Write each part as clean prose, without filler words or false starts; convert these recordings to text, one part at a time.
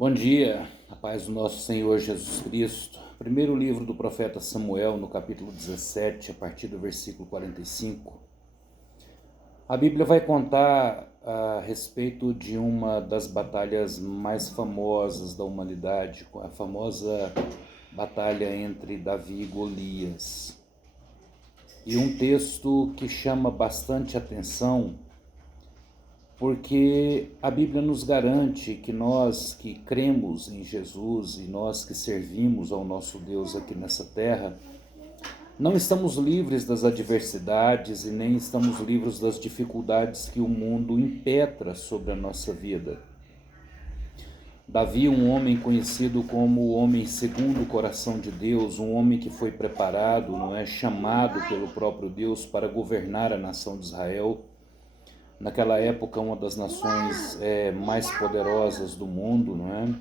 Bom dia, a paz do nosso Senhor Jesus Cristo. Primeiro livro do profeta Samuel, no capítulo 17, a partir do versículo 45. A Bíblia vai contar a respeito de uma das batalhas mais famosas da humanidade, a famosa batalha entre Davi e Golias. E um texto que chama bastante atenção, porque a Bíblia nos garante que nós que cremos em Jesus e nós que servimos ao nosso Deus aqui nessa terra, não estamos livres das adversidades e nem estamos livres das dificuldades que o mundo impetra sobre a nossa vida. Davi, um homem conhecido como o homem segundo o coração de Deus, um homem que foi preparado, não é, chamado pelo próprio Deus para governar a nação de Israel, naquela época uma das nações mais poderosas do mundo, não é?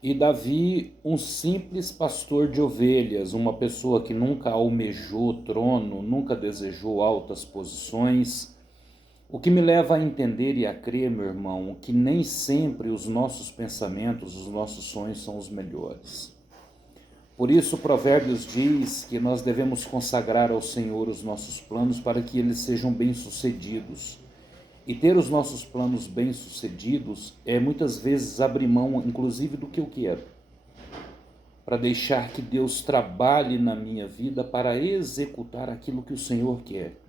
E Davi, um simples pastor de ovelhas, uma pessoa que nunca almejou trono, nunca desejou altas posições, o que me leva a entender e a crer, meu irmão, que nem sempre os nossos pensamentos, os nossos sonhos são os melhores. Por isso, Provérbios diz que nós devemos consagrar ao Senhor os nossos planos para que eles sejam bem-sucedidos. E ter os nossos planos bem-sucedidos é muitas vezes abrir mão, inclusive, do que eu quero, para deixar que Deus trabalhe na minha vida para executar aquilo que o Senhor quer.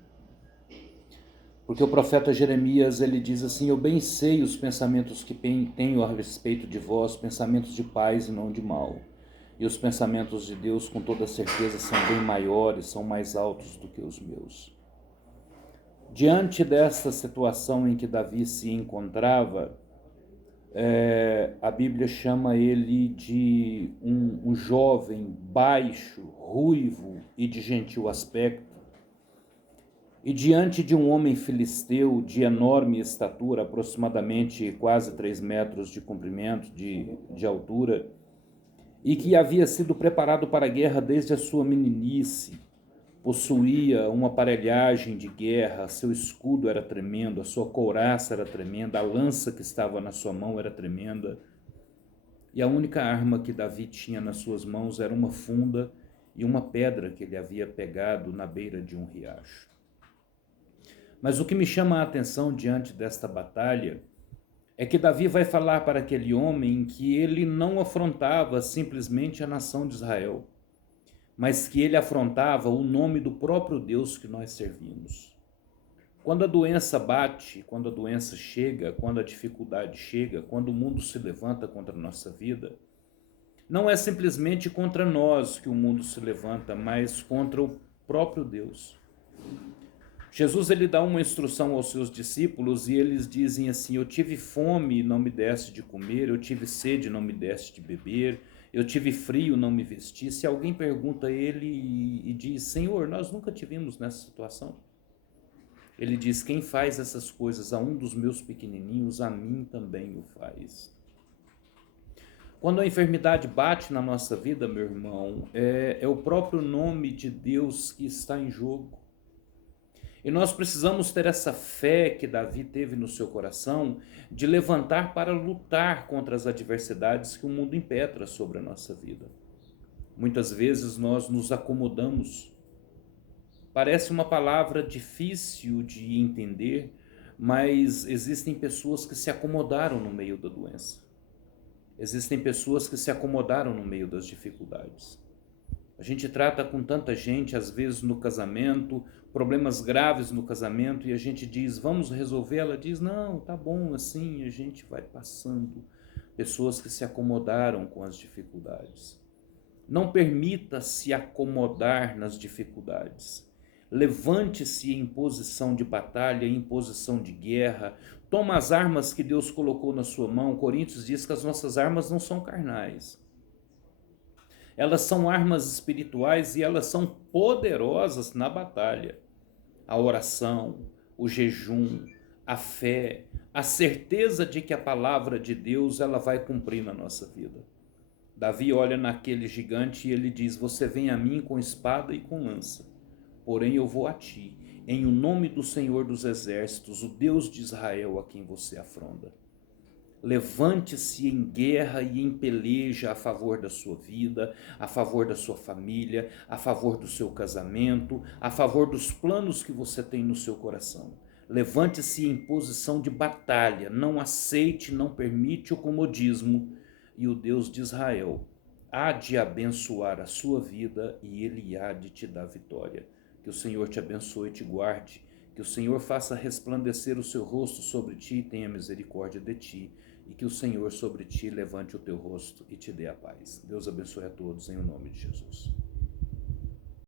Porque o profeta Jeremias, ele diz assim: eu bem sei os pensamentos que tenho a respeito de vós, pensamentos de paz e não de mal. E os pensamentos de Deus, com toda certeza, são bem maiores, são mais altos do que os meus. Diante dessa situação em que Davi se encontrava, a Bíblia chama ele de um jovem baixo, ruivo e de gentil aspecto. E diante de um homem filisteu de enorme estatura, aproximadamente quase 3 metros de comprimento, de altura, e que havia sido preparado para a guerra desde a sua meninice, possuía uma aparelhagem de guerra, seu escudo era tremendo, a sua couraça era tremenda, a lança que estava na sua mão era tremenda. E a única arma que Davi tinha nas suas mãos era uma funda e uma pedra que ele havia pegado na beira de um riacho. Mas o que me chama a atenção diante desta batalha é que Davi vai falar para aquele homem que ele não afrontava simplesmente a nação de Israel, mas que ele afrontava o nome do próprio Deus que nós servimos. Quando a doença bate, quando a doença chega, quando a dificuldade chega, quando o mundo se levanta contra a nossa vida, não é simplesmente contra nós que o mundo se levanta, mas contra o próprio Deus. Jesus, ele dá uma instrução aos seus discípulos e eles dizem assim: eu tive fome e não me deste de comer, eu tive sede e não me deste de beber, eu tive frio, não me vesti. Se alguém pergunta a ele e diz: Senhor, nós nunca tivemos nessa situação. Ele diz: quem faz essas coisas a um dos meus pequenininhos, a mim também o faz. Quando a enfermidade bate na nossa vida, meu irmão, é o próprio nome de Deus que está em jogo. E nós precisamos ter essa fé que Davi teve no seu coração de levantar para lutar contra as adversidades que o mundo impetra sobre a nossa vida. Muitas vezes nós nos acomodamos. Parece uma palavra difícil de entender, mas existem pessoas que se acomodaram no meio da doença. Existem pessoas que se acomodaram no meio das dificuldades. A gente trata com tanta gente, às vezes no casamento, problemas graves no casamento, e a gente diz, vamos resolver. Ela diz, não, tá bom, assim, a gente vai passando. Pessoas que se acomodaram com as dificuldades. Não permita se acomodar nas dificuldades. Levante-se em posição de batalha, em posição de guerra. Toma as armas que Deus colocou na sua mão. Coríntios diz que as nossas armas não são carnais. Elas são armas espirituais e elas são poderosas na batalha. A oração, o jejum, a fé, a certeza de que a palavra de Deus ela vai cumprir na nossa vida. Davi olha naquele gigante e ele diz, você vem a mim com espada e com lança, porém eu vou a ti, em o nome do Senhor dos Exércitos, o Deus de Israel a quem você afronta. Levante-se em guerra e em peleja a favor da sua vida, a favor da sua família, a favor do seu casamento, a favor dos planos que você tem no seu coração. Levante-se em posição de batalha, não aceite, não permite o comodismo, e o Deus de Israel há de abençoar a sua vida e ele há de te dar vitória. Que o Senhor te abençoe e te guarde, que o Senhor faça resplandecer o seu rosto sobre ti e tenha misericórdia de ti, e que o Senhor sobre ti levante o teu rosto e te dê a paz. Deus abençoe a todos em nome de Jesus.